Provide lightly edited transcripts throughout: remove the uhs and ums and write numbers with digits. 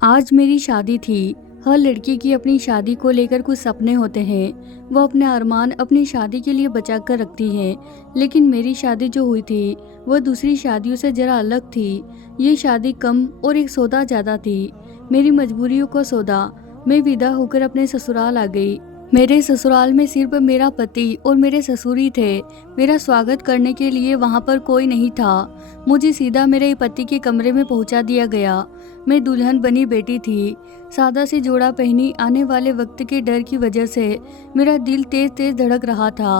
आज मेरी शादी थी। हर लड़की की अपनी शादी को लेकर कुछ सपने होते हैं। वो अपने अरमान अपनी शादी के लिए बचा कर रखती है। लेकिन मेरी शादी जो हुई थी वह दूसरी शादियों से जरा अलग थी। ये शादी कम और एक सौदा ज़्यादा थी। मेरी मजबूरियों को सौदा। मैं विदा होकर अपने ससुराल आ गई। मेरे ससुराल में सिर्फ मेरा पति और मेरे ससुर ही थे। मेरा स्वागत करने के लिए वहाँ पर कोई नहीं था। मुझे सीधा मेरे पति के कमरे में पहुँचा दिया गया। मैं दुल्हन बनी बेटी थी। सादा से जोड़ा पहनी आने वाले वक्त के डर की वजह से मेरा दिल तेज तेज धड़क रहा था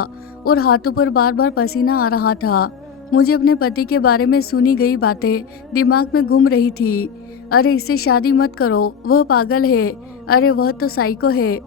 और हाथों पर बार बार पसीना आ रहा था। मुझे अपने पति के बारे में सुनी गई बातें दिमाग में घूम रही थी। अरे इससे शादी मत करो, वह पागल है। अरे वह तो साइको है।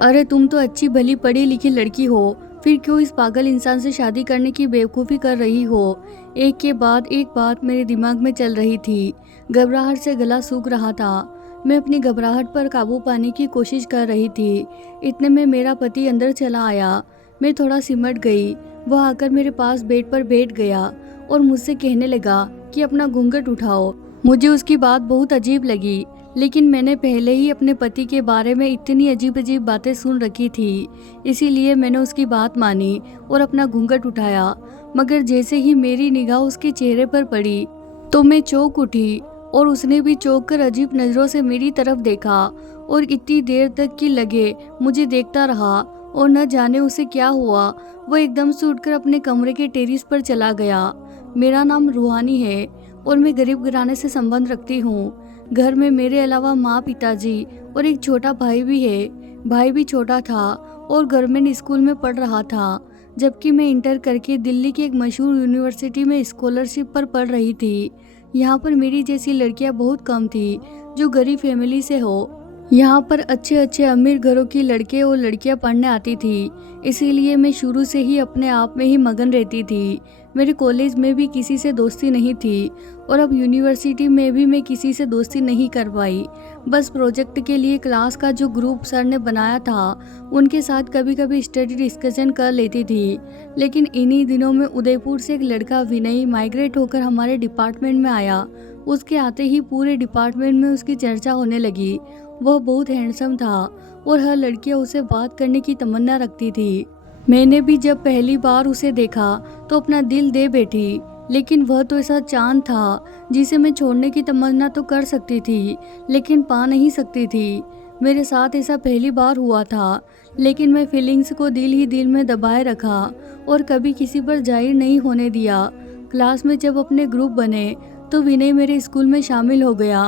अरे तुम तो अच्छी भली पढ़ी लिखी लड़की हो, फिर क्यों इस पागल इंसान से शादी करने की बेवकूफ़ी कर रही हो। एक के बाद एक बात मेरे दिमाग में चल रही थी। घबराहट से गला सूख रहा था। मैं अपनी घबराहट पर काबू पाने की कोशिश कर रही थी। इतने में मेरा पति अंदर चला आया। मैं थोड़ा सिमट गई। वह आकर मेरे पास बेड पर बैठ गया और मुझसे कहने लगा कि अपना घूंघट उठाओ। मुझे उसकी बात बहुत अजीब लगी, लेकिन मैंने पहले ही अपने पति के बारे में इतनी अजीब अजीब बातें सुन रखी थी। इसीलिए मैंने उसकी बात मानी और अपना घूंघट उठाया। मगर जैसे ही मेरी निगाह उसके चेहरे पर पड़ी तो मैं चौंक उठी और उसने भी चौंक कर अजीब नज़रों से मेरी तरफ देखा और इतनी देर तक कि लगे मुझे देखता रहा। और न जाने उसे क्या हुआ, वह एकदम से उठकर अपने कमरे के टेरिस पर चला गया। मेरा नाम रूहानी है और मैं गरीब घराने से संबंध रखती हूँ। घर में मेरे अलावा माँ, पिताजी और एक छोटा भाई भी है। भाई भी छोटा था और गवर्नमेंट स्कूल में पढ़ रहा था, जबकि मैं इंटर करके दिल्ली की एक मशहूर यूनिवर्सिटी में स्कॉलरशिप पर पढ़ रही थी। यहाँ पर मेरी जैसी लड़कियाँ बहुत कम थी जो गरीब फैमिली से हो। यहाँ पर अच्छे अच्छे अमीर घरों की लड़के और लड़कियाँ पढ़ने आती थी। इसीलिए मैं शुरू से ही अपने आप में ही मगन रहती थी। मेरे कॉलेज में भी किसी से दोस्ती नहीं थी और अब यूनिवर्सिटी में भी मैं किसी से दोस्ती नहीं कर पाई। बस प्रोजेक्ट के लिए क्लास का जो ग्रुप सर ने बनाया था उनके साथ कभी कभी स्टडी डिस्कशन कर लेती थी। लेकिन इन्हीं दिनों में उदयपुर से एक लड़का विनय माइग्रेट होकर हमारे डिपार्टमेंट में आया। उसके आते ही पूरे डिपार्टमेंट में उसकी चर्चा होने लगी। वह बहुत हैंडसम था और हर लड़कियां उसे बात करने की तमन्ना रखती थी। मैंने भी जब पहली बार उसे देखा तो अपना दिल दे बैठी। लेकिन वह तो ऐसा चांद था जिसे मैं छोड़ने की तमन्ना तो कर सकती थी, लेकिन पा नहीं सकती थी। मेरे साथ ऐसा पहली बार हुआ था, लेकिन मैं फीलिंग्स को दिल ही दिल में दबाए रखा और कभी किसी पर जाहिर नहीं होने दिया। क्लास में जब अपने ग्रुप बने तो विनय मेरे स्कूल में शामिल हो गया।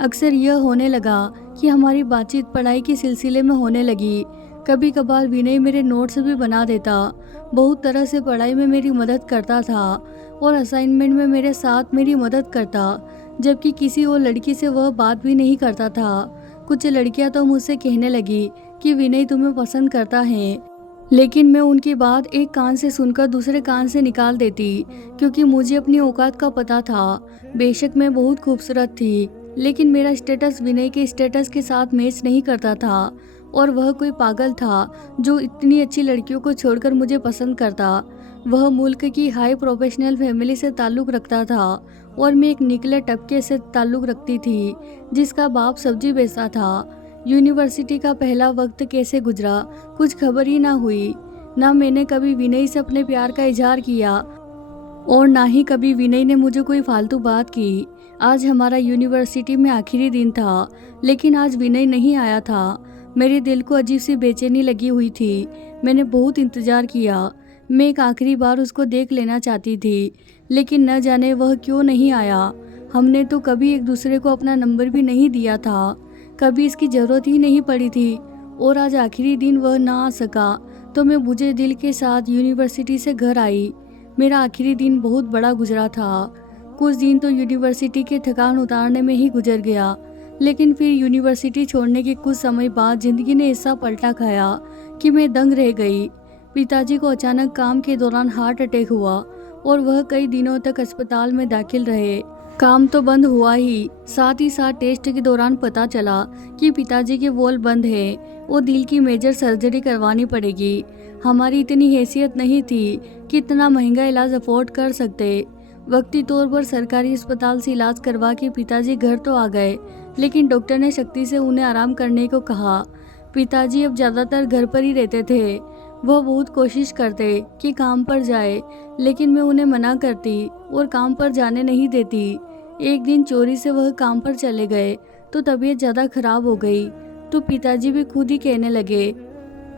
अक्सर यह होने लगा कि हमारी बातचीत पढ़ाई के सिलसिले में होने लगी। कभी कभार विनय मेरे नोट्स भी बना देता। बहुत तरह से पढ़ाई में मेरी मदद करता था और असाइनमेंट में मेरे साथ मेरी मदद करता, जबकि किसी और लड़की से वह बात भी नहीं करता था। कुछ लड़कियां तो मुझसे कहने लगी कि विनय तुम्हें पसंद करता है, लेकिन मैं उनकी बात एक कान से सुनकर दूसरे कान से निकाल देती, क्योंकि मुझे अपनी औकात का पता था। बेशक मैं बहुत खूबसूरत थी, लेकिन मेरा स्टेटस विनय के स्टेटस के साथ मैच नहीं करता था और वह कोई पागल था जो इतनी अच्छी लड़कियों को छोड़कर मुझे पसंद करता। वह मुल्क की हाई प्रोफेशनल फैमिली से ताल्लुक़ रखता था और मैं एक निकले तबके से ताल्लुक़ रखती थी जिसका बाप सब्जी बेचता था। यूनिवर्सिटी का पहला वक्त कैसे गुजरा कुछ खबर ही ना हुई। ना मैंने कभी विनय से अपने प्यार का इजहार किया और ना ही कभी विनय ने मुझे कोई फालतू बात की। आज हमारा यूनिवर्सिटी में आखिरी दिन था, लेकिन आज विनय नहीं आया था। मेरे दिल को अजीब सी बेचैनी लगी हुई थी। मैंने बहुत इंतज़ार किया। मैं एक आखिरी बार उसको देख लेना चाहती थी, लेकिन न जाने वह क्यों नहीं आया। हमने तो कभी एक दूसरे को अपना नंबर भी नहीं दिया था, कभी इसकी ज़रूरत ही नहीं पड़ी थी। और आज आखिरी दिन वह ना आ सका तो मैं बुझे दिल के साथ यूनिवर्सिटी से घर आई। मेरा आखिरी दिन बहुत बड़ा गुजरा था। कुछ दिन तो यूनिवर्सिटी के थकान उतारने में ही गुजर गया, लेकिन फिर यूनिवर्सिटी छोड़ने के कुछ समय बाद ज़िंदगी ने ऐसा पलटा खाया कि मैं दंग रह गई। पिताजी को अचानक काम के दौरान हार्ट अटैक हुआ और वह कई दिनों तक अस्पताल में दाखिल रहे। काम तो बंद हुआ ही, साथ ही साथ टेस्ट के दौरान पता चला कि पिताजी के वॉल्व बंद है और दिल की मेजर सर्जरी करवानी पड़ेगी। हमारी इतनी हैसियत नहीं थी कि इतना महंगा इलाज अफोर्ड कर सकते। वक्ती तौर पर सरकारी अस्पताल से इलाज करवा के पिताजी घर तो आ गए, लेकिन डॉक्टर ने सख्ती से उन्हें आराम करने को कहा। पिताजी अब ज़्यादातर घर पर ही रहते थे। वह बहुत कोशिश करते कि काम पर जाए, लेकिन मैं उन्हें मना करती और काम पर जाने नहीं देती। एक दिन चोरी से वह काम पर चले गए तो तबीयत ज़्यादा खराब हो गई, तो पिताजी भी खुद ही कहने लगे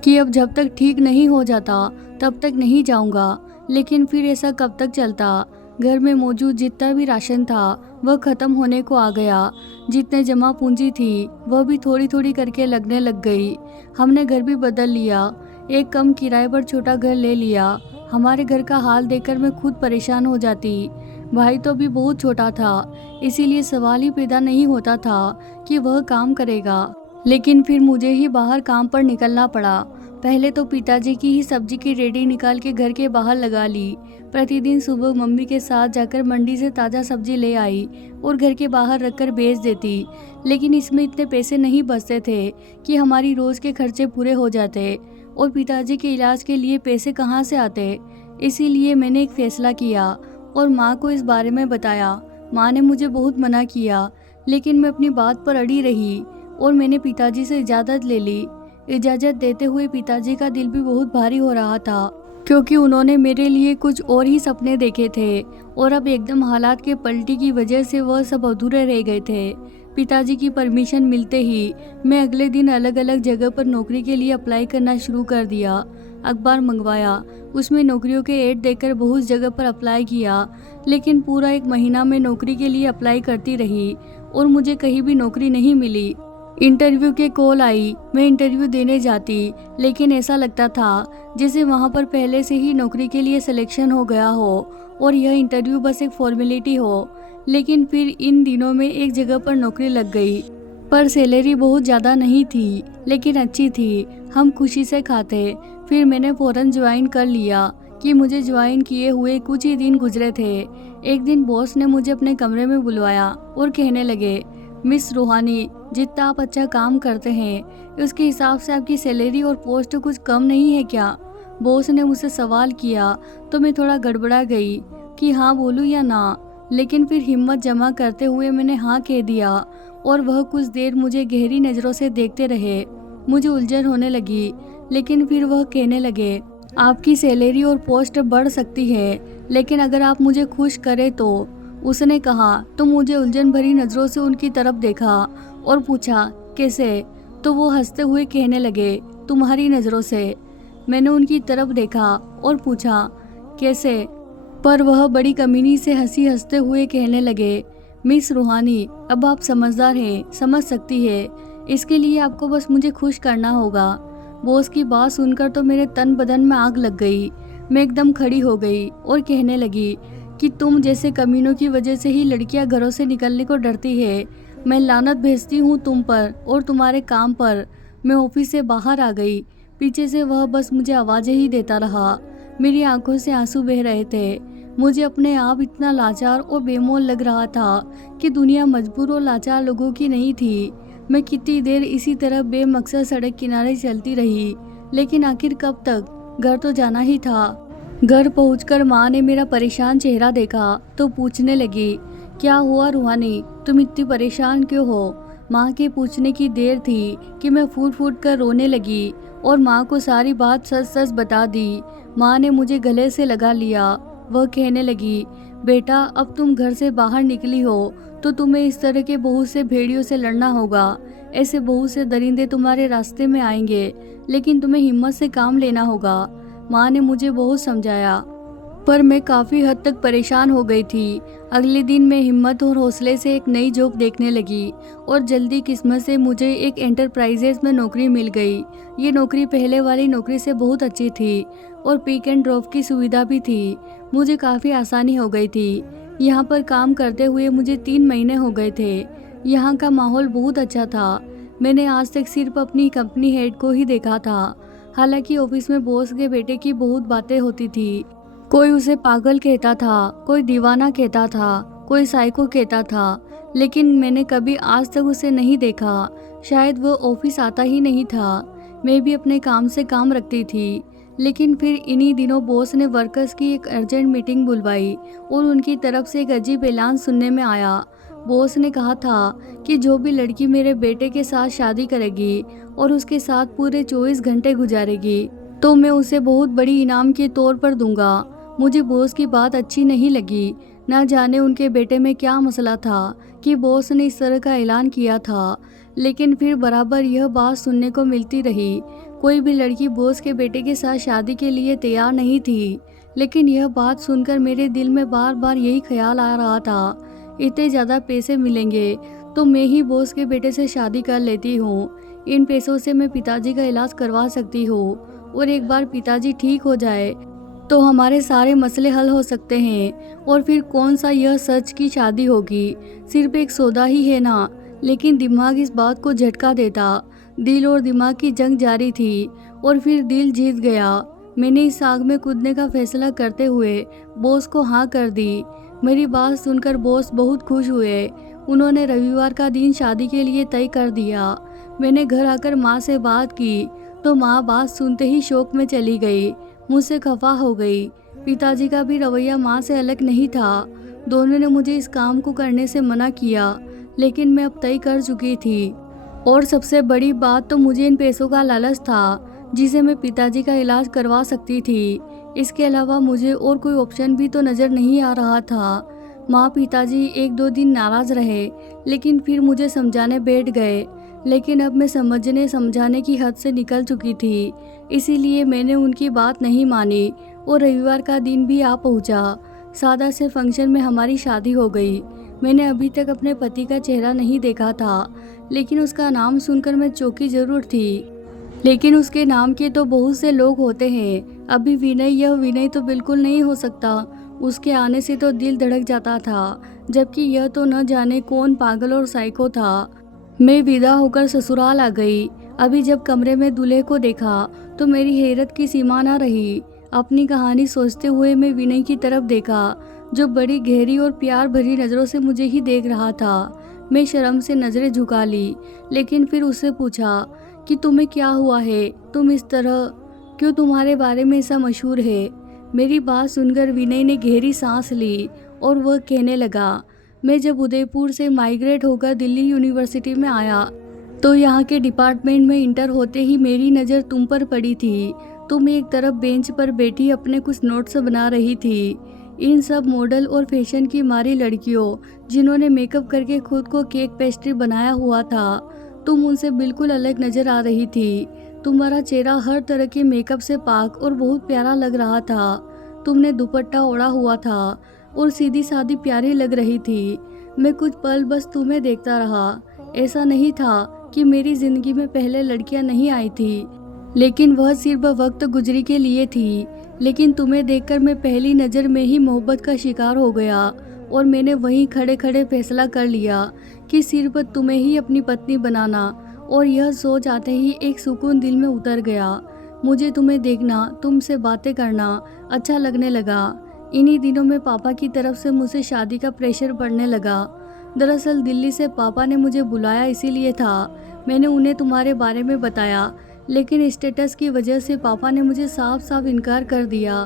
कि अब जब तक ठीक नहीं हो जाता तब तक नहीं जाऊंगा। लेकिन फिर ऐसा कब तक चलता। घर में मौजूद जितना भी राशन था वह ख़त्म होने को आ गया। जितने जमा पूंजी थी वह भी थोड़ी थोड़ी करके लगने लग गई। हमने घर भी बदल लिया, एक कम किराए पर छोटा घर ले लिया। हमारे घर का हाल देखकर मैं खुद परेशान हो जाती। भाई तो अभी बहुत छोटा था, इसीलिए सवाल ही पैदा नहीं होता था कि वह काम करेगा। लेकिन फिर मुझे ही बाहर काम पर निकलना पड़ा। पहले तो पिताजी की ही सब्जी की रेडी निकाल के घर के बाहर लगा ली। प्रतिदिन सुबह मम्मी के साथ जाकर मंडी से ताज़ा सब्जी ले आई और घर के बाहर रखकर बेच देती। लेकिन इसमें इतने पैसे नहीं बचते थे कि हमारी रोज़ के खर्चे पूरे हो जाते, और पिताजी के इलाज के लिए पैसे कहाँ से आते। इसीलिए मैंने एक फ़ैसला किया और माँ को इस बारे में बताया। माँ ने मुझे बहुत मना किया, लेकिन मैं अपनी बात पर अड़ी रही और मैंने पिताजी से इजाज़त ले ली। इजाज़त देते हुए पिताजी का दिल भी बहुत भारी हो रहा था, क्योंकि उन्होंने मेरे लिए कुछ और ही सपने देखे थे और अब एकदम हालात के पलटी की वजह से वह सब अधूरे रह गए थे। पिताजी की परमिशन मिलते ही मैं अगले दिन अलग अलग जगह पर नौकरी के लिए अप्लाई करना शुरू कर दिया। अखबार मंगवाया, उसमें नौकरियों के ऐड देखकर बहुत जगह पर अप्लाई किया, लेकिन पूरा 1 महीना मैं नौकरी के लिए अप्लाई करती रही और मुझे कहीं भी नौकरी नहीं मिली। इंटरव्यू के कॉल आई, मैं इंटरव्यू देने जाती, लेकिन ऐसा लगता था जैसे वहाँ पर पहले से ही नौकरी के लिए सिलेक्शन हो गया हो और यह इंटरव्यू बस एक फॉर्मेलिटी हो। लेकिन फिर इन दिनों में एक जगह पर नौकरी लग गई, पर सैलरी बहुत ज़्यादा नहीं थी, लेकिन अच्छी थी। हम खुशी से खाते। फिर मैंने फ़ौरन ज्वाइन कर लिया कि मुझे ज्वाइन किए हुए कुछ ही दिन गुजरे थे। एक दिन बॉस ने मुझे अपने कमरे में बुलवाया और कहने लगे, मिस रूहानी, जितना आप अच्छा काम करते हैं उसके हिसाब से आपकी सैलरी और पोस्ट कुछ कम नहीं है क्या? बॉस ने मुझसे सवाल किया तो मैं थोड़ा गड़बड़ा गई कि हाँ बोलूँ या ना, लेकिन फिर हिम्मत जमा करते हुए मैंने हाँ कह दिया और वह कुछ देर मुझे गहरी नज़रों से देखते रहे। मुझे उलझन होने लगी, लेकिन फिर वह कहने लगे, आपकी सैलरी और पोस्ट बढ़ सकती है, लेकिन अगर आप मुझे खुश करें तो। उसने कहा तो मुझे उलझन भरी नज़रों से उनकी तरफ देखा और पूछा, कैसे? तो वो हंसते हुए कहने लगे, तुम्हारी नज़रों से। मैंने उनकी तरफ देखा और पूछा, कैसे? पर वह बड़ी कमीनी से हंसते हुए कहने लगे, मिस रूहानी, अब आप समझदार हैं, समझ सकती है। इसके लिए आपको बस मुझे खुश करना होगा। बॉस की बात सुनकर तो मेरे तन बदन में आग लग गई। मैं एकदम खड़ी हो गई और कहने लगी कि तुम जैसे कमीनों की वजह से ही लड़कियां घरों से निकलने को डरती है। मैं लानत भेजती हूँ तुम पर और तुम्हारे काम पर। मैं ऑफिस से बाहर आ गई। पीछे से वह बस मुझे आवाज़ें ही देता रहा। मेरी आंखों से आंसू बह रहे थे। मुझे अपने आप इतना लाचार और बेमोल लग रहा था कि दुनिया मजबूर और लाचार लोगों की नहीं थी। मैं कितनी देर इसी तरह बेमकसद सड़क किनारे चलती रही, लेकिन आखिर कब तक? घर तो जाना ही था। घर पहुंचकर माँ ने मेरा परेशान चेहरा देखा तो पूछने लगी, क्या हुआ रूहानी, तुम इतनी परेशान क्यों हो? माँ के पूछने की देर थी कि मैं फूट फूट कर रोने लगी और माँ को सारी बात सच सच बता दी। माँ ने मुझे गले से लगा लिया। वह कहने लगी, बेटा, अब तुम घर से बाहर निकली हो तो तुम्हें इस तरह के बहुत से भेड़ियों से लड़ना होगा। ऐसे बहुत से दरिंदे तुम्हारे रास्ते में आएंगे, लेकिन तुम्हें हिम्मत से काम लेना होगा। माँ ने मुझे बहुत समझाया, पर मैं काफ़ी हद तक परेशान हो गई थी। अगले दिन मैं हिम्मत और हौसले से एक नई जॉब देखने लगी और जल्दी किस्मत से मुझे एक एंटरप्राइजेज में नौकरी मिल गई। ये नौकरी पहले वाली नौकरी से बहुत अच्छी थी और पिक एंड ड्रॉप की सुविधा भी थी। मुझे काफ़ी आसानी हो गई थी। यहाँ पर काम करते हुए मुझे 3 महीने हो गए थे। यहाँ का माहौल बहुत अच्छा था। मैंने आज तक सिर्फ अपनी कंपनी हेड को ही देखा था। हालांकि ऑफिस में बॉस के बेटे की बहुत बातें होती थी। कोई उसे पागल कहता था, कोई दीवाना कहता था, कोई साइको कहता था, लेकिन मैंने कभी आज तक उसे नहीं देखा। शायद वो ऑफिस आता ही नहीं था। मैं भी अपने काम से काम रखती थी, लेकिन फिर इन्हीं दिनों बॉस ने वर्कर्स की एक अर्जेंट मीटिंग बुलवाई और उनकी तरफ से एक अजीब ऐलान सुनने में आया। बॉस ने कहा था कि जो भी लड़की मेरे बेटे के साथ शादी करेगी और उसके साथ पूरे 24 घंटे गुजारेगी तो मैं उसे बहुत बड़ी इनाम के तौर पर दूंगा। मुझे बॉस की बात अच्छी नहीं लगी। न जाने उनके बेटे में क्या मसला था कि बॉस ने इस तरह का ऐलान किया था। लेकिन फिर बराबर यह बात सुनने को मिलती रही। कोई भी लड़की बॉस के बेटे के साथ शादी के लिए तैयार नहीं थी। लेकिन यह बात सुनकर मेरे दिल में बार बार यही ख्याल आ रहा था, इतने ज़्यादा पैसे मिलेंगे तो मैं ही बॉस के बेटे से शादी कर लेती हूँ। इन पैसों से मैं पिताजी का इलाज करवा सकती हूँ और एक बार पिताजी ठीक हो जाए तो हमारे सारे मसले हल हो सकते हैं। और फिर कौन सा यह सच की शादी होगी, सिर्फ एक सौदा ही है ना। लेकिन दिमाग इस बात को झटका देता। दिल और दिमाग की जंग जारी थी और फिर दिल जीत गया। मैंने इस आग में कूदने का फैसला करते हुए बॉस को हाँ कर दी। मेरी बात सुनकर बॉस बहुत खुश हुए। उन्होंने रविवार का दिन शादी के लिए तय कर दिया। मैंने घर आकर माँ से बात की तो माँ बात सुनते ही शौक में चली गई, मुझसे खफा हो गई। पिताजी का भी रवैया माँ से अलग नहीं था। दोनों ने मुझे इस काम को करने से मना किया, लेकिन मैं अब तय कर चुकी थी। और सबसे बड़ी बात तो मुझे इन पैसों का लालच था जिसे मैं पिताजी का इलाज करवा सकती थी। इसके अलावा मुझे और कोई ऑप्शन भी तो नज़र नहीं आ रहा था। माँ पिताजी एक दो दिन नाराज़ रहे, लेकिन फिर मुझे समझाने बैठ गए। लेकिन अब मैं समझने समझाने की हद से निकल चुकी थी, इसीलिए मैंने उनकी बात नहीं मानी और रविवार का दिन भी आ पहुंचा। सादा से फंक्शन में हमारी शादी हो गई। मैंने अभी तक अपने पति का चेहरा नहीं देखा था, लेकिन उसका नाम सुनकर मैं चौंकी जरूर थी। लेकिन उसके नाम के तो बहुत से लोग होते हैं। अभी विनय, यह विनय तो बिल्कुल नहीं हो सकता। उसके आने से तो दिल धड़क जाता था, जबकि यह तो न जाने कौन पागल और साइको था। मैं विदा होकर ससुराल आ गई। अभी जब कमरे में दूल्हे को देखा तो मेरी हैरत की सीमा न रही। अपनी कहानी सोचते हुए मैं विनय की तरफ देखा, जो बड़ी गहरी और प्यार भरी नज़रों से मुझे ही देख रहा था। मैं शर्म से नज़रें झुका ली, लेकिन फिर उससे पूछा कि तुम्हें क्या हुआ है, तुम इस तरह क्यों, तुम्हारे बारे में ऐसा मशहूर है। मेरी बात सुनकर विनय ने गहरी सांस ली और वह कहने लगा, मैं जब उदयपुर से माइग्रेट होकर दिल्ली यूनिवर्सिटी में आया तो यहाँ के डिपार्टमेंट में इंटर होते ही मेरी नज़र तुम पर पड़ी थी। तुम एक तरफ बेंच पर बैठी अपने कुछ नोट्स बना रही थी। इन सब मॉडल और फैशन की मारी लड़कियों जिन्होंने मेकअप करके खुद को केक पेस्ट्री बनाया हुआ था, तुम उनसे बिल्कुल अलग नज़र आ रही थी। तुम्हारा चेहरा हर तरह के मेकअप से पाक और बहुत प्यारा लग रहा था। तुमने दुपट्टा ओढ़ा हुआ था और सीधी सादी प्यारी लग रही थी। मैं कुछ पल बस तुम्हें देखता रहा। ऐसा नहीं था कि मेरी ज़िंदगी में पहले लड़कियां नहीं आई थी, लेकिन वह सिर्फ वक्त गुजरी के लिए थी। लेकिन तुम्हें देखकर मैं पहली नज़र में ही मोहब्बत का शिकार हो गया और मैंने वहीं खड़े खड़े फैसला कर लिया कि सिर्फ तुम्हें ही अपनी पत्नी बनाना। और यह सोच आते ही एक सुकून दिल में उतर गया। मुझे तुम्हें देखना, तुमसे बातें करना अच्छा लगने लगा। इन्हीं दिनों में पापा की तरफ से मुझसे शादी का प्रेशर पड़ने लगा। दरअसल दिल्ली से पापा ने मुझे बुलाया इसीलिए था। मैंने उन्हें तुम्हारे बारे में बताया, लेकिन स्टेटस की वजह से पापा ने मुझे साफ साफ इनकार कर दिया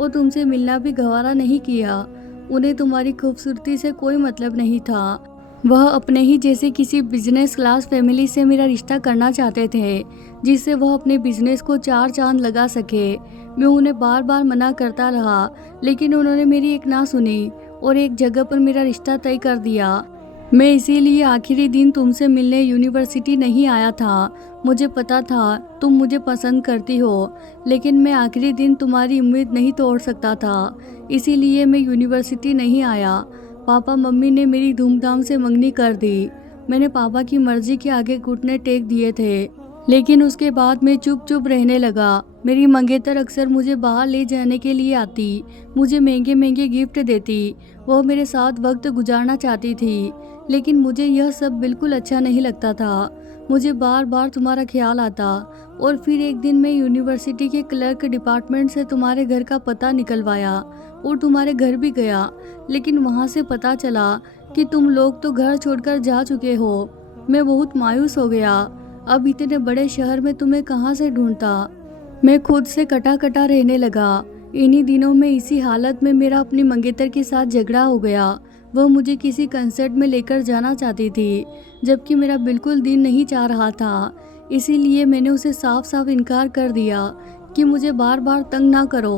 और तुमसे मिलना भी गवारा नहीं किया। उन्हें तुम्हारी खूबसूरती से कोई मतलब नहीं था। वह अपने ही जैसे किसी बिजनेस क्लास फैमिली से मेरा रिश्ता करना चाहते थे, जिससे वह अपने बिजनेस को चार चांद लगा सके। मैं उन्हें बार बार मना करता रहा, लेकिन उन्होंने मेरी एक ना सुनी और एक जगह पर मेरा रिश्ता तय कर दिया। मैं इसीलिए आखिरी दिन तुमसे मिलने यूनिवर्सिटी नहीं आया था। मुझे पता था तुम मुझे पसंद करती हो, लेकिन मैं आखिरी दिन तुम्हारी उम्मीद नहीं तोड़ सकता था, इसीलिए मैं यूनिवर्सिटी नहीं आया। पापा मम्मी ने मेरी धूमधाम से मंगनी कर दी। मैंने पापा की मर्जी के आगे घुटने टेक दिए थे, लेकिन उसके बाद मैं चुप चुप रहने लगा। मेरी मंगेतर अक्सर मुझे बाहर ले जाने के लिए आती, मुझे महंगे महंगे गिफ्ट देती। वह मेरे साथ वक्त गुजारना चाहती थी, लेकिन मुझे यह सब बिल्कुल अच्छा नहीं लगता था। मुझे बार बार तुम्हारा ख्याल आता। और फिर एक दिन मैं यूनिवर्सिटी के क्लर्क डिपार्टमेंट से तुम्हारे घर का पता निकलवाया और तुम्हारे घर भी गया, लेकिन वहाँ से पता चला कि तुम लोग तो घर छोड़कर जा चुके हो। मैं बहुत मायूस हो गया। अब इतने बड़े शहर में तुम्हें कहाँ से ढूंढता। मैं खुद से कटा कटा रहने लगा। इन्हीं दिनों में इसी हालत में मेरा अपनी मंगेतर के साथ झगड़ा हो गया। वह मुझे किसी कंसर्ट में लेकर जाना चाहती थी, जबकि मेरा बिल्कुल दिल नहीं चाह रहा था। इसीलिए मैंने उसे साफ साफ इनकार कर दिया कि मुझे बार बार तंग ना करो।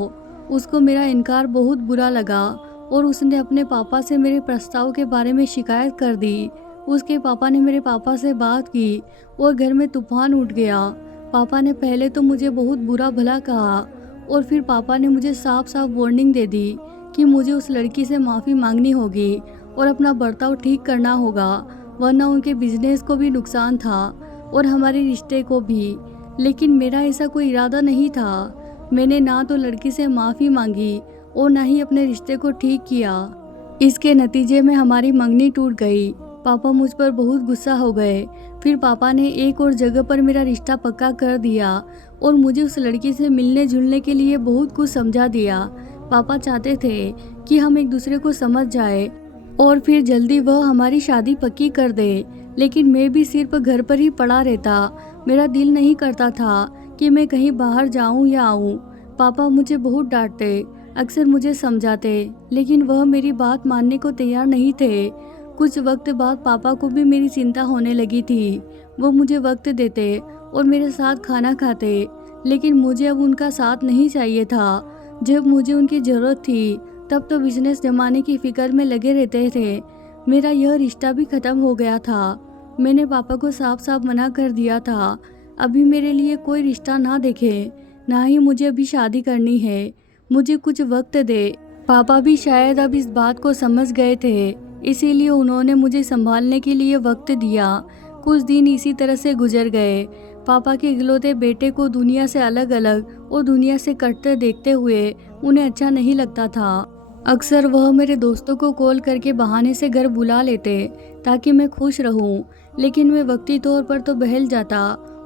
उसको मेरा इनकार बहुत बुरा लगा और उसने अपने पापा से मेरे प्रस्ताव के बारे में शिकायत कर दी। उसके पापा ने मेरे पापा से बात की और घर में तूफान उठ गया। पापा ने पहले तो मुझे बहुत बुरा भला कहा और फिर पापा ने मुझे साफ साफ वार्निंग दे दी कि मुझे उस लड़की से माफ़ी मांगनी होगी और अपना बर्ताव ठीक करना होगा, वरना उनके बिजनेस को भी नुकसान था और हमारे रिश्ते को भी। लेकिन मेरा ऐसा कोई इरादा नहीं था। मैंने ना तो लड़की से माफ़ी मांगी और ना ही अपने रिश्ते को ठीक किया। इसके नतीजे में हमारी मंगनी टूट गई। पापा मुझ पर बहुत गुस्सा हो गए। फिर पापा ने एक और जगह पर मेरा रिश्ता पक्का कर दिया और मुझे उस लड़की से मिलने जुलने के लिए बहुत कुछ समझा दिया। पापा चाहते थे कि हम एक दूसरे को समझ जाए और फिर जल्दी वह हमारी शादी पक्की कर दे। लेकिन मैं भी सिर्फ घर पर ही पड़ा रहता। मेरा दिल नहीं करता था कि मैं कहीं बाहर जाऊं या आऊं। पापा मुझे बहुत डांटते, अक्सर मुझे समझाते, लेकिन वह मेरी बात मानने को तैयार नहीं थे। कुछ वक्त बाद पापा को भी मेरी चिंता होने लगी थी। वो मुझे वक्त देते और मेरे साथ खाना खाते, लेकिन मुझे अब उनका साथ नहीं चाहिए था। जब मुझे उनकी ज़रूरत थी तब तो बिजनेस जमाने की फिक्र में लगे रहते थे। मेरा यह रिश्ता भी ख़त्म हो गया था। मैंने पापा को साफ साफ मना कर दिया था, अभी मेरे लिए कोई रिश्ता ना देखे, ना ही मुझे अभी शादी करनी है। मुझे कुछ वक्त दे। पापा भी शायद अब इस बात को समझ गए थे, इसीलिए उन्होंने मुझे संभालने के लिए वक्त दिया। कुछ दिन इसी तरह से गुजर गए। पापा के इकलौते बेटे को दुनिया से अलग अलग और दुनिया से कटते देखते हुए उन्हें अच्छा नहीं लगता था। अक्सर वह मेरे दोस्तों को कॉल करके बहाने से घर बुला लेते ताकि मैं खुश रहूं, लेकिन मैं वक्ती तौर पर तो बहल जाता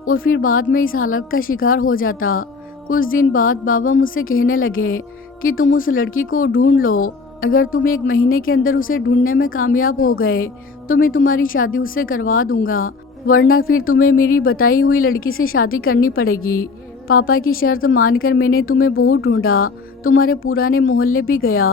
और फिर बाद में इस हालत का शिकार हो जाता। कुछ दिन बाद बाबा मुझसे कहने लगे कि तुम उस लड़की को ढूंढ लो। अगर तुम 1 महीने के अंदर उसे ढूंढने में कामयाब हो गए तो मैं तुम्हारी शादी उससे करवा दूंगा, वरना फिर तुम्हें मेरी बताई हुई लड़की से शादी करनी पड़ेगी। पापा की शर्त मानकर मैंने तुम्हें बहुत ढूंढा, तुम्हारे पुराने मोहल्ले भी गया,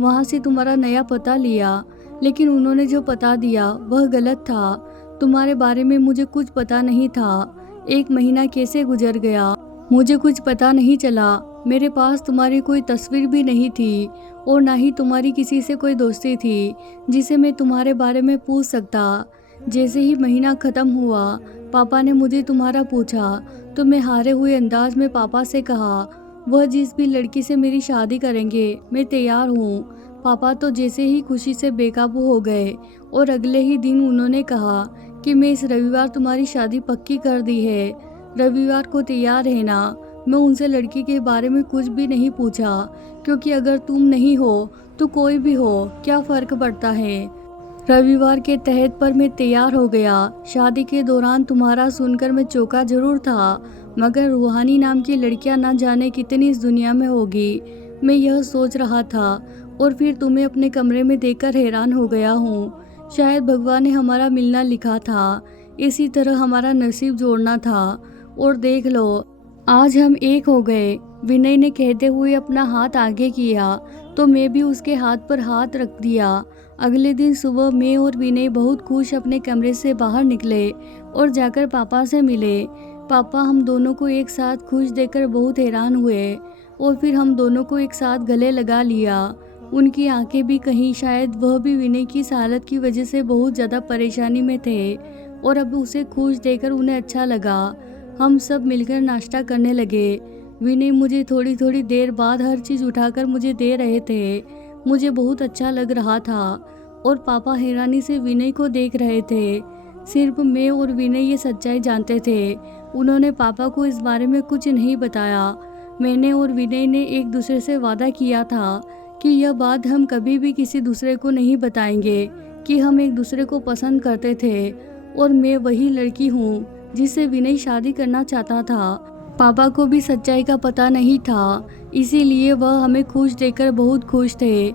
वहाँ से तुम्हारा नया पता लिया, लेकिन उन्होंने जो पता दिया वह गलत था। तुम्हारे बारे में मुझे कुछ पता नहीं था। 1 महीना कैसे गुजर गया मुझे कुछ पता नहीं चला। मेरे पास तुम्हारी कोई तस्वीर भी नहीं थी और ना ही तुम्हारी किसी से कोई दोस्ती थी जिसे मैं तुम्हारे बारे में पूछ सकता। जैसे ही महीना ख़त्म हुआ पापा ने मुझे तुम्हारा पूछा तो मैं हारे हुए अंदाज में पापा से कहा, वह जिस भी लड़की से मेरी शादी करेंगे मैं तैयार हूँ। पापा तो जैसे ही खुशी से बेकाबू हो गए और अगले ही दिन उन्होंने कहा कि मैं इस रविवार तुम्हारी शादी पक्की कर दी है। रविवार को तैयार रहना। मैं उनसे लड़की के बारे में कुछ भी नहीं पूछा, क्योंकि अगर तुम नहीं हो तो कोई भी हो, क्या फ़र्क पड़ता है। रविवार के तहत पर मैं तैयार हो गया। शादी के दौरान तुम्हारा सुनकर मैं चौंका जरूर था, मगर रूहानी नाम की लड़कियां न जाने कितनी इस दुनिया में होगी, मैं यह सोच रहा था। और फिर तुम्हें अपने कमरे में देखकर हैरान हो गया हूँ। शायद भगवान ने हमारा मिलना लिखा था, इसी तरह हमारा नसीब जोड़ना था। और देख लो, आज हम एक हो गए। विनय ने कहते हुए अपना हाथ आगे किया तो मैं भी उसके हाथ पर हाथ रख दिया। अगले दिन सुबह मैं और विनय बहुत खुश अपने कमरे से बाहर निकले और जाकर पापा से मिले। पापा हम दोनों को एक साथ खुश देखकर बहुत हैरान हुए और फिर हम दोनों को एक साथ गले लगा लिया। उनकी आंखें भी कहीं, शायद वह भी विनय की इस हालत की वजह से बहुत ज़्यादा परेशानी में थे और अब उसे खुश देखकर उन्हें अच्छा लगा। हम सब मिलकर नाश्ता करने लगे। विनय मुझे थोड़ी थोड़ी देर बाद हर चीज़ उठाकर मुझे दे रहे थे। मुझे बहुत अच्छा लग रहा था और पापा हैरानी से विनय को देख रहे थे। सिर्फ मैं और विनय ये सच्चाई जानते थे। उन्होंने पापा को इस बारे में कुछ नहीं बताया। मैंने और विनय ने एक दूसरे से वादा किया था कि यह बात हम कभी भी किसी दूसरे को नहीं बताएंगे कि हम एक दूसरे को पसंद करते थे और मैं वही लड़की हूँ जिससे विनय शादी करना चाहता था। पापा को भी सच्चाई का पता नहीं था, इसीलिए वह हमें खुश देखकर बहुत खुश थे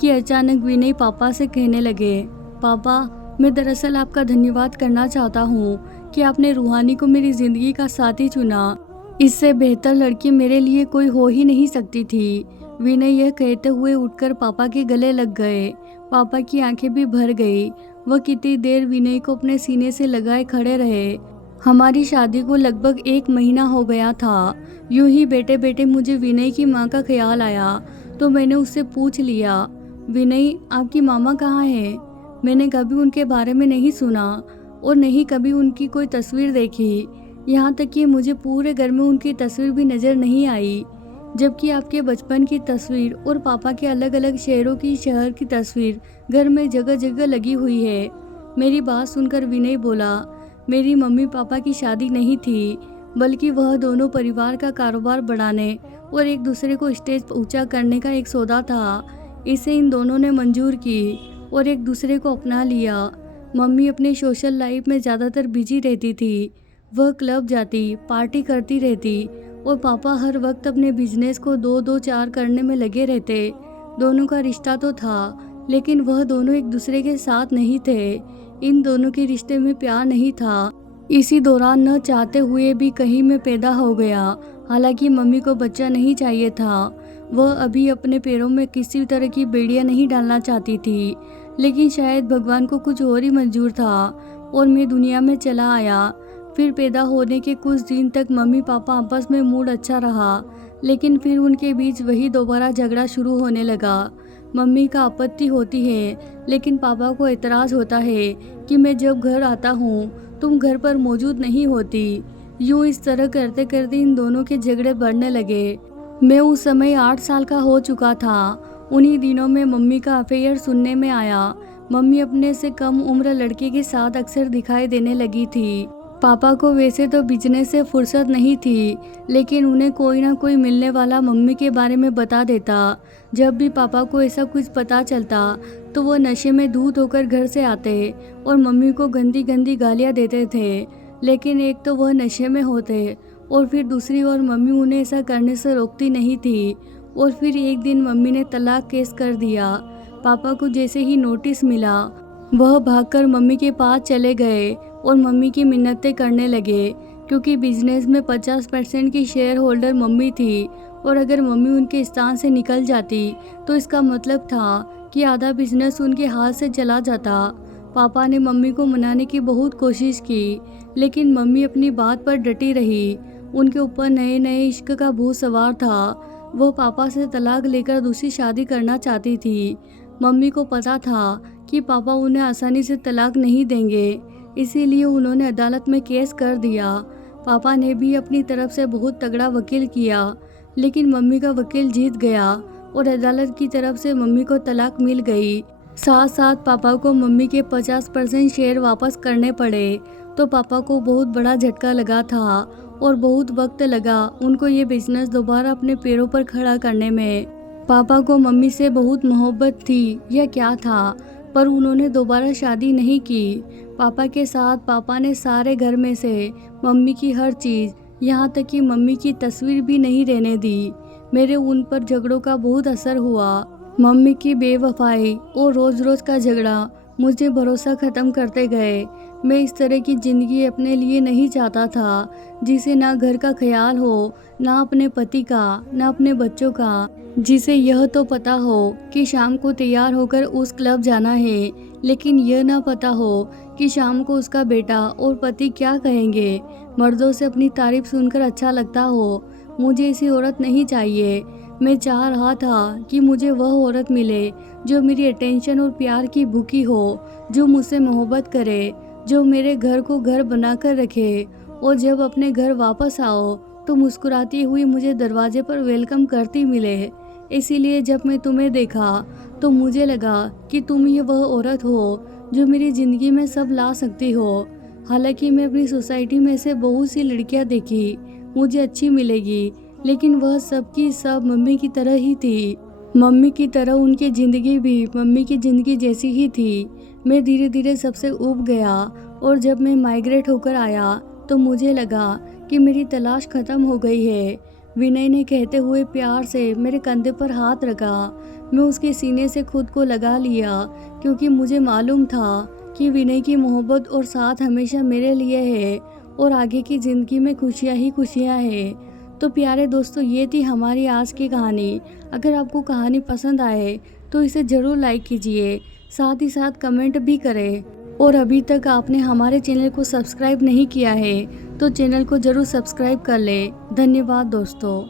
कि अचानक विनय पापा से कहने लगे, पापा मैं दरअसल आपका धन्यवाद करना चाहता हूँ कि आपने रूहानी को मेरी ज़िंदगी का साथी चुना। इससे बेहतर लड़की मेरे लिए कोई हो ही नहीं सकती थी। विनय यह कहते हुए उठकर पापा के गले लग गए। पापा की आंखें भी भर गई। वह कितनी देर विनय को अपने सीने से लगाए खड़े रहे। हमारी शादी को लगभग 1 महीना हो गया था। यूं ही बैठे बैठे मुझे विनय की माँ का ख्याल आया तो मैंने उससे पूछ लिया, विनय आपकी मामा कहाँ है? मैंने कभी उनके बारे में नहीं सुना और नहीं कभी उनकी कोई तस्वीर देखी। यहाँ तक कि मुझे पूरे घर में उनकी तस्वीर भी नज़र नहीं आई। जबकि आपके बचपन की तस्वीर और पापा के अलग अलग शहर की तस्वीर घर में जगह जगह लगी हुई है। मेरी बात सुनकर विनय बोला, मेरी मम्मी पापा की शादी नहीं थी, बल्कि वह दोनों परिवार का कारोबार बढ़ाने और एक दूसरे को स्टेज ऊंचा करने का एक सौदा था। इसे इन दोनों ने मंजूर की और एक दूसरे को अपना लिया। मम्मी अपने सोशल लाइफ में ज़्यादातर बिजी रहती थी। वह क्लब जाती, पार्टी करती रहती और पापा हर वक्त अपने बिजनेस को 2-2 4 करने में लगे रहते। दोनों का रिश्ता तो था, लेकिन वह दोनों एक दूसरे के साथ नहीं थे। इन दोनों के रिश्ते में प्यार नहीं था। इसी दौरान न चाहते हुए भी कहीं में पैदा हो गया। हालांकि मम्मी को बच्चा नहीं चाहिए था। वह अभी अपने पैरों में किसी तरह की बेड़ियां नहीं डालना चाहती थी, लेकिन शायद भगवान को कुछ और ही मंजूर था और मैं दुनिया में चला आया। फिर पैदा होने के कुछ दिन तक मम्मी पापा आपस में मूड अच्छा रहा, लेकिन फिर उनके बीच वही दोबारा झगड़ा शुरू होने लगा। मम्मी का आपत्ति होती है, लेकिन पापा को एतराज़ होता है कि मैं जब घर आता हूँ तुम घर पर मौजूद नहीं होती। यूँ इस तरह करते करते इन दोनों के झगड़े बढ़ने लगे। मैं उस समय 8 साल का हो चुका था। उन्हीं दिनों में मम्मी का अफेयर सुनने में आया। मम्मी अपने से कम उम्र लड़के के साथ अक्सर दिखाई देने लगी थी। पापा को वैसे तो बिजनेस से फुर्सत नहीं थी, लेकिन उन्हें कोई ना कोई मिलने वाला मम्मी के बारे में बता देता। जब भी पापा को ऐसा कुछ पता चलता तो वो नशे में धूत होकर घर से आते और मम्मी को गंदी गंदी गालियाँ देते थे। लेकिन एक तो वह नशे में होते और फिर दूसरी ओर मम्मी उन्हें ऐसा करने से रोकती नहीं थी। और फिर एक दिन मम्मी ने तलाक केस कर दिया। पापा को जैसे ही नोटिस मिला वह भागकर मम्मी के पास चले गए और मम्मी की मिन्नतें करने लगे, क्योंकि बिजनेस में 50% की शेयर होल्डर मम्मी थी और अगर मम्मी उनके स्थान से निकल जाती तो इसका मतलब था कि आधा बिजनेस उनके हाथ से चला जाता। पापा ने मम्मी को मनाने की बहुत कोशिश की, लेकिन मम्मी अपनी बात पर डटी रही। उनके ऊपर नए नए इश्क का भूत सवार था। वो पापा से तलाक लेकर दूसरी शादी करना चाहती थी। मम्मी को पता था कि पापा उन्हें आसानी से तलाक नहीं देंगे, इसीलिए उन्होंने अदालत में केस कर दिया। पापा ने भी अपनी तरफ से बहुत तगड़ा वकील किया, लेकिन मम्मी का वकील जीत गया और अदालत की तरफ से मम्मी को तलाक मिल गई। साथ साथ पापा को मम्मी के 50% शेयर वापस करने पड़े। तो पापा को बहुत बड़ा झटका लगा था और बहुत वक्त लगा उनको ये बिजनेस दोबारा अपने पैरों पर खड़ा करने में। पापा को मम्मी से बहुत मोहब्बत थी या क्या था, पर उन्होंने दोबारा शादी नहीं की। पापा के साथ पापा ने सारे घर में से मम्मी की हर चीज़, यहाँ तक कि मम्मी की तस्वीर भी नहीं रहने दी। मेरे उन पर झगड़ों का बहुत असर हुआ। मम्मी की बेवफाई और रोज़ रोज़ का झगड़ा मुझे भरोसा ख़त्म करते गए। मैं इस तरह की ज़िंदगी अपने लिए नहीं चाहता था, जिसे ना घर का ख्याल हो, ना अपने पति का, ना अपने बच्चों का, जिसे यह तो पता हो कि शाम को तैयार होकर उस क्लब जाना है, लेकिन यह ना पता हो कि शाम को उसका बेटा और पति क्या कहेंगे। मर्दों से अपनी तारीफ सुनकर अच्छा लगता हो। मुझे ऐसी औरत नहीं चाहिए। मैं चाह रहा था कि मुझे वह औरत मिले जो मेरी अटेंशन और प्यार की भूखी हो, जो मुझसे मोहब्बत करे, जो मेरे घर को घर बनाकर रखे और जब अपने घर वापस आओ तो मुस्कुराती हुई मुझे दरवाजे पर वेलकम करती मिले। इसीलिए जब मैं तुम्हें देखा तो मुझे लगा कि तुम ये वह औरत हो जो मेरी ज़िंदगी में सब ला सकती हो। हालांकि मैं अपनी सोसाइटी में से बहुत सी लड़कियां देखी मुझे अच्छी मिलेगी, लेकिन वह सब की सब मम्मी की तरह ही थी। मम्मी की तरह उनकी ज़िंदगी भी मम्मी की ज़िंदगी जैसी ही थी। मैं धीरे धीरे सबसे ऊब गया और जब मैं माइग्रेट होकर आया तो मुझे लगा कि मेरी तलाश ख़त्म हो गई है। विनय ने कहते हुए प्यार से मेरे कंधे पर हाथ रखा। मैं उसके सीने से खुद को लगा लिया, क्योंकि मुझे मालूम था कि विनय की मोहब्बत और साथ हमेशा मेरे लिए है और आगे की ज़िंदगी में खुशियाँ ही खुशियाँ हैं। तो प्यारे दोस्तों, ये थी हमारी आज की कहानी। अगर आपको कहानी पसंद आए तो इसे ज़रूर लाइक कीजिए, साथ ही साथ कमेंट भी करें। और अभी तक आपने हमारे चैनल को सब्सक्राइब नहीं किया है तो चैनल को ज़रूर सब्सक्राइब कर लें। धन्यवाद दोस्तों।